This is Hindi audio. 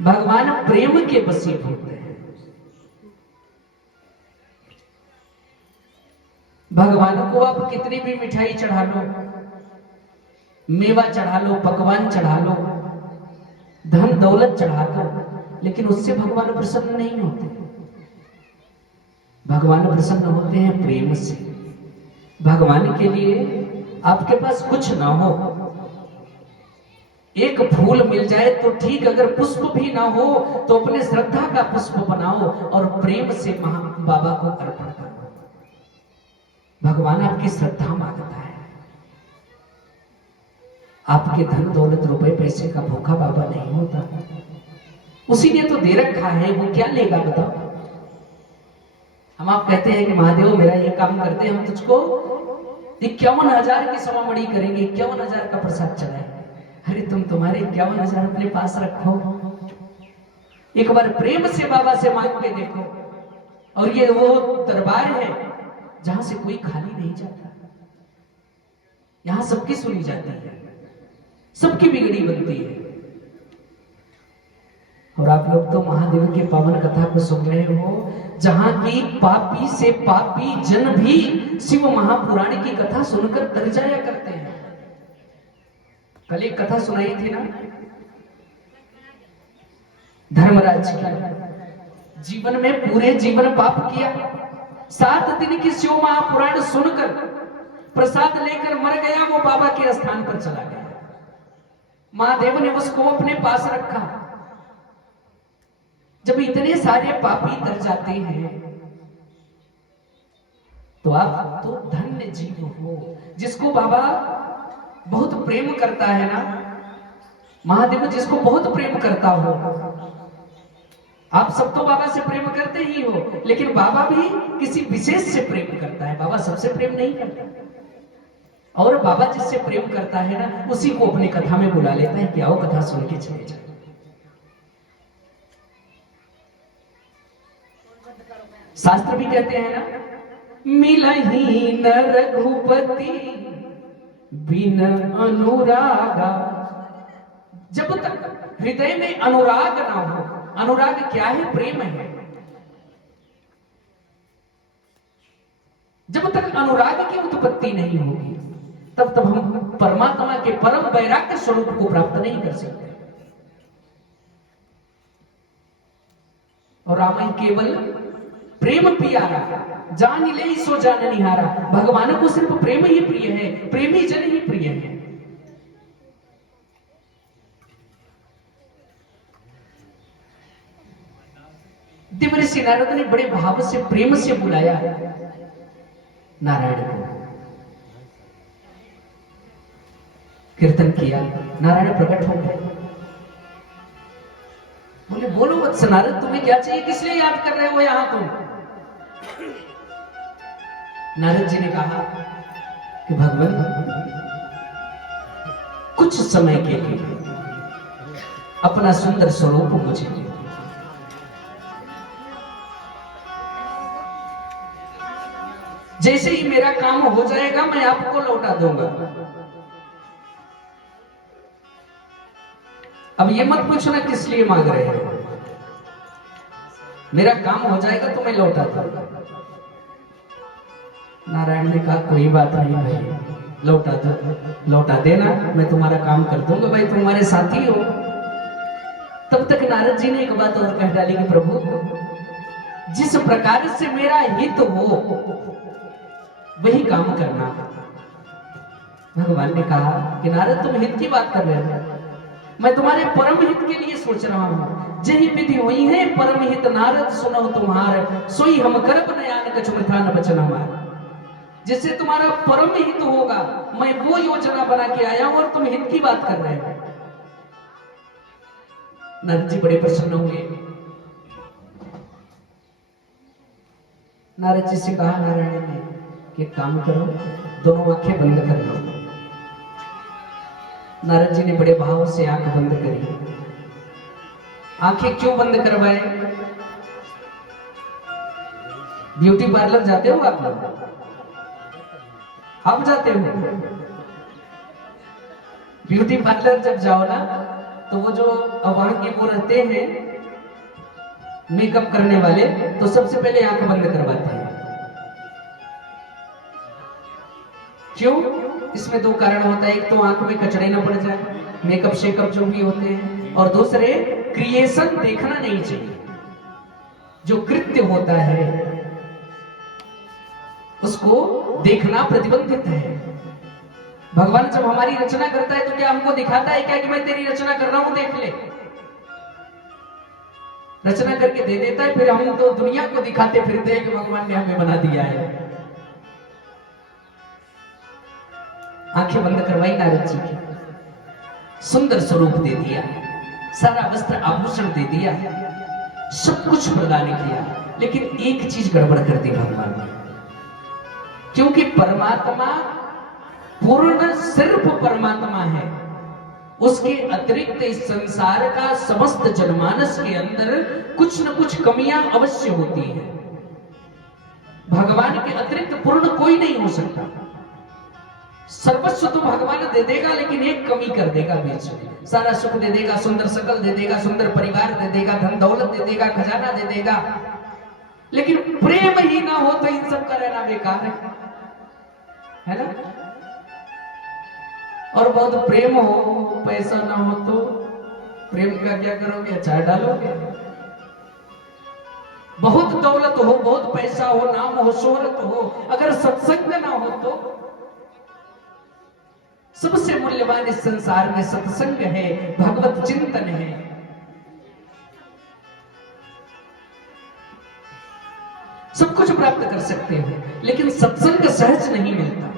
भगवान प्रेम के वशीभूत हैं। भगवान को आप कितनी भी मिठाई चढ़ा लो, मेवा चढ़ा लो, पकवान चढ़ा लो, धन दौलत चढ़ा दो, लेकिन उससे भगवान प्रसन्न नहीं होते। भगवान प्रसन्न होते हैं प्रेम से। भगवान के लिए आपके पास कुछ ना हो, एक फूल मिल जाए तो ठीक, अगर पुष्प भी ना हो तो अपने श्रद्धा का पुष्प बनाओ और प्रेम से बाबा को अर्पण करो। भगवान आपकी श्रद्धा मांगता है। आपके धन दौलत रुपए पैसे का भूखा बाबा नहीं होता। उसी ने तो दे रखा है, वो क्या लेगा बताओ। हम आप कहते हैं कि महादेव मेरा ये काम करते हैं, हम तुझको 51,000 की सवामड़ी करेंगे, 51,000 का प्रसाद चढ़ाएंगे। अरे तुम्हारे 51,000 अपने पास रखो, एक बार प्रेम से बाबा से मांग के देखो। और ये वो दरबार है जहां से कोई खाली नहीं जाता। यहां सबकी सुनी जाती है, सबकी बिगड़ी बनती है। और आप लोग तो महादेव के पावन कथा को सुन रहे हो, जहां की पापी से पापी जन भी शिव महापुराण की कथा सुनकर तर जाया करते हैं। कल एक कथा सुनाई थी ना, धर्मराज की। जीवन में पूरे जीवन पाप किया, 7 दिन की शिव महापुराण सुनकर प्रसाद लेकर मर गया। वो बाबा के स्थान पर चला गया। महादेव ने उसको अपने पास रखा। जब इतने सारे पापी तर जाते हैं तो आप तो धन्य जीव हो, जिसको बाबा बहुत प्रेम करता है ना। महादेव जिसको बहुत प्रेम करता हो। आप सब तो बाबा से प्रेम करते ही हो, लेकिन बाबा भी किसी विशेष से प्रेम करता है। बाबा सबसे प्रेम नहीं करता। और बाबा जिससे प्रेम करता है ना, उसी को अपनी कथा में बुला लेता है कि आओ कथा सुन के चले जाओ। शास्त्र भी कहते हैं ना, मिलही न रघुपति बिन अनुरागा। जब तक हृदय में अनुराग ना हो, अनुराग क्या है? प्रेम है। जब तक अनुराग की उत्पत्ति नहीं होगी, तब तक हम परमात्मा के परम वैराग्य स्वरूप को प्राप्त नहीं कर सकते। और रामायण केवल प्रेम प्यारा, जान ले सो जान निहारा। भगवान को सिर्फ प्रेम ही प्रिय है, प्रेमी जन ही प्रिय है। देवर्षि नारद ने बड़े भाव से प्रेम से बुलाया नारायण को। कीर्तन किया, नारायण प्रकट हो गए। बोले बोलो वत्स नारद, तुम्हें क्या चाहिए? किस लिए याद कर रहे हो यहां तुम? नारद जी ने कहा कि भगवान, कुछ समय के लिए अपना सुंदर स्वरूप मुझे दे। जैसे ही मेरा काम हो जाएगा मैं आपको लौटा दूंगा। अब ये मत पूछना किस लिए मांग रहे हैं। मेरा काम हो जाएगा तो मैं लौटा दूंगा। नारायण ने कहा कोई बात नहीं भाई, लौटा दो, लौटा देना, मैं तुम्हारा काम कर दूंगा भाई, तुम्हारे साथी हो। तब तक नारद जी ने एक बात और कह डाली कि प्रभु, जिस प्रकार से मेरा हित हो वही काम करना। भगवान ने कहा कि नारद तुम हित की बात कर रहे हो, मैं तुम्हारे परम हित के लिए सोच रहा हूं। जही विधि हुई है परम हित नारद, सुनो तुम्हार सोई हम करब नयान कछु मिथा न बचन हमार। जिससे तुम्हारा परम हित होगा, मैं वो योजना बना के आया हूं और तुम हित की बात कर रहे हो। नारद जी बड़े प्रसन्न हुए। नारद जी से कहा नारायण ने कि काम करो, दोनों आंखें बंद कर लो। नारद जी ने बड़े भाव से आंख बंद करी। आंखें क्यों बंद करवाए? ब्यूटी पार्लर जाते हो आप लोग? आप जाते हो? ब्यूटी पार्लर जब जाओ ना तो वो जो वहां के वो रहते हैं मेकअप करने वाले, तो सबसे पहले आंख बंद करवाते हैं। क्यों? इसमें दो कारण होता है, एक तो आंख में कचड़े न पड़ जाए, मेकअप शेकअप जो भी होते हैं, और दूसरे क्रिएशन देखना नहीं चाहिए। जो कृत्य होता है उसको देखना प्रतिबंधित है। भगवान जब हमारी रचना करता है तो क्या हमको दिखाता है क्या कि मैं तेरी रचना कर रहा हूं, देख ले? रचना करके दे देता है, फिर हम तो दुनिया को दिखाते फिरते हैं कि भगवान ने हमें बना दिया है। आंखें बंद करवाई नारद जी की, सुंदर स्वरूप दे दिया, सारा वस्त्र आभूषण दे दिया, सब कुछ प्रदान किया, लेकिन एक चीज गड़बड़ कर दी भगवान ने। क्योंकि परमात्मा पूर्ण सिर्फ परमात्मा है, उसके अतिरिक्त इस संसार का समस्त जनमानस के अंदर कुछ न कुछ कमियां अवश्य होती हैं। भगवान के अतिरिक्त पूर्ण कोई नहीं हो सकता। सर्वस्व तो भगवान दे देगा, लेकिन एक कमी कर देगा बीच में। सारा सुख दे देगा, सुंदर शकल दे देगा, सुंदर परिवार दे देगा, धन दौलत दे देगा, खजाना दे देगा, लेकिन प्रेम ही ना हो तो इन सब का रहना बेकार है ना? और बहुत प्रेम हो, पैसा ना हो तो प्रेम का क्या करोगे? अचार डालोगे। बहुत दौलत हो, बहुत पैसा हो, नाम हो, शोहरत हो, अगर सत्संग ना हो तो? सबसे मूल्यवान इस संसार में सत्संग है, भगवत चिंतन है। सब कुछ प्राप्त कर सकते हो, लेकिन सत्संग सहज नहीं मिलता।